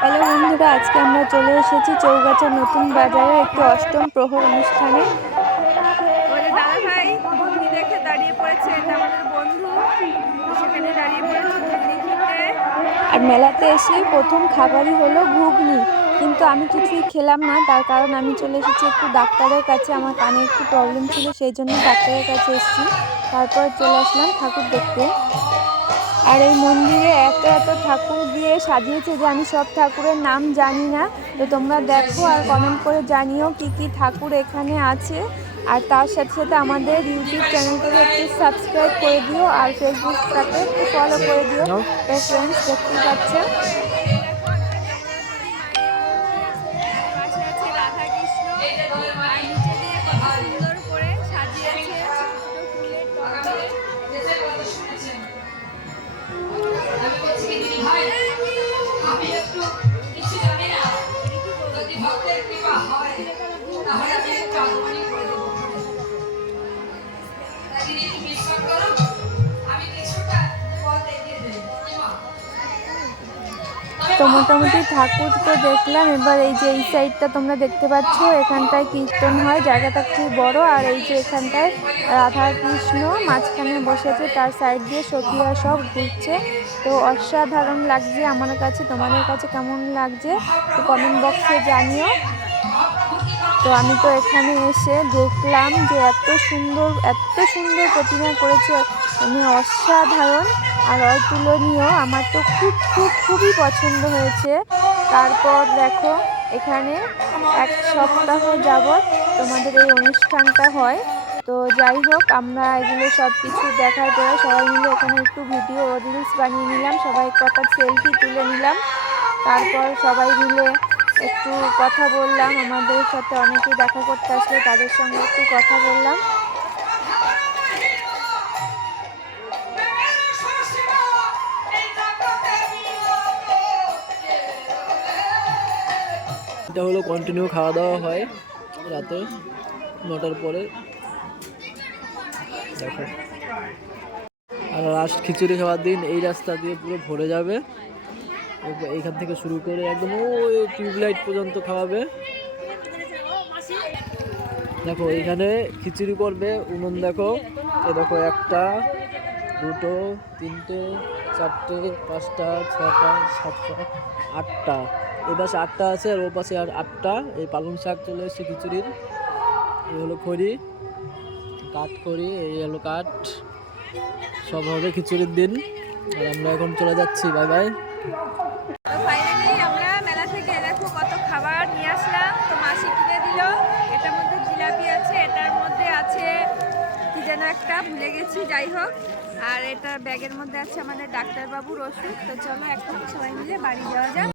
Hello বন্ধুরা, আজকে আমরা চলে এসেছি চৌগাছা নতুন বাজারে একটি অষ্টম প্রহর অনুষ্ঠানে। আমাদের দাদা ভাই ঘুগনি দেখে দাঁড়িয়ে পড়েছে, এটা আমাদের বন্ধু, সেখানে দাঁড়িয়ে পড়েছে ঘুগনি খেতে। আর মেলাতে এসে প্রথম খাবারই হলো ঘুগনি, কিন্তু আমি কিছুই খেলাম না। তার কারণ আমি চলে এসেছি একটু ডাক্তারের কাছে, আমার কানে একটু প্রবলেম ছিল, সেই জন্য ডাক্তারের কাছে এসেছি। তারপর চলে আসলাম ঠাকুর দেখতে। আর এই মন্দিরে এত এত ঠাকুর দিয়ে সাজিয়েছে যে আমি সব ঠাকুরের নাম জানি না। তো তোমরা দেখো আর কমেন্ট করে জানিও কি কি ঠাকুর এখানে আছে। আর তার সাথে সাথে আমাদের ইউটিউব চ্যানেলটাকে একটু সাবস্ক্রাইব করে দিও আর ফেসবুকটাকে একটু ফলো করে দিও। তো ফ্রেন্ডস, দেখতেই পাচ্ছেন। এই দেখো এখানে জগন্নাথী মায়ের মূর্তি আছে, পাশে আছে রাধা কৃষ্ণ, আর নিচে দিয়ে কত সুন্দর করে সাজিয়েছে ছোট ছোট ফুলের টবে। তো মোটামুটি ঠাকুর তো দেখলাম। এবার এই যে এই সাইডটা তোমরা দেখতে পাচ্ছ, এখানটায় কীর্তন হয়, জায়গাটা খুব বড়। আর এই যে এখানটায় রাধা কৃষ্ণ মাঝখানে বসেছে, তার সাইড দিয়ে সখীরা সব ঘুরছে। তো অসাধারণ লাগছে আমার কাছে। তোমাদের কাছে কেমন লাগছে তো কমেন্ট বক্সে জানিও। তো আমি তো এখানে এসে দেখলাম যে এত সুন্দর প্রতিমা করেছে, মানে অসাধারণ আর অতুলনীয়। আমার তো খুবই পছন্দ হয়েছে। তারপর দেখো এখানে এক সপ্তাহ যাবৎ তোমাদের এই অনুষ্ঠানটা হয়। তো যাই হোক, আমরা এগুলো সব কিছু দেখার পরে সবাই মিলে এখানে একটু ভিডিও রিলস বানিয়ে নিলাম, সবাই কটা সেলফি তুলে নিলাম। তারপর সবাই মিলে একটু কথা বললাম, আমাদের সাথে অনেকেই দেখা করতে আসলে তাদের সঙ্গে একটু কথা বললাম। এটা হলো কন্টিনিউ খাওয়া দাওয়া হয় রাতে 9টার পরে, দেখো। আর লাস্ট খিচুড়ি খাওয়ার দিন এই রাস্তা দিয়ে পুরো ভরে যাবে, এইখান থেকে শুরু করে একদম ওই টিউবলাইট পর্যন্ত খাওয়াবে। দেখো এইখানে খিচুড়ি করবে উনুন, দেখো এ দেখো 1টা 2টো 3টে 4টে 5টা 6টা 7টা 8টা, এই পাশে 8টা আছে আর ও পাশে আর 8টা। এই পালং শাক চলে এসছে খিচুড়ির। এই হলো খড়ি, কাঠ খড়ি, এই হলো কাঠ, সব হবে খিচুড়ির দিন। আর আমরা এখন চলে যাচ্ছি, বাই বাই। তো ফাইনালি আমরা মেলা থেকে দেখো কত খাবার নিয়ে আসলাম। তো মাসি কিনে দিল, এটার মধ্যে জিলাপি আছে, এটার মধ্যে আছে কি যেন একটা ভুলে গেছি, যাই হোক। আর এটা ব্যাগের মধ্যে আছে আমাদের ডাক্তারবাবুর ওষুধ। তো চলো এখন সবাই মিলে বাড়ি যাওয়া যাক।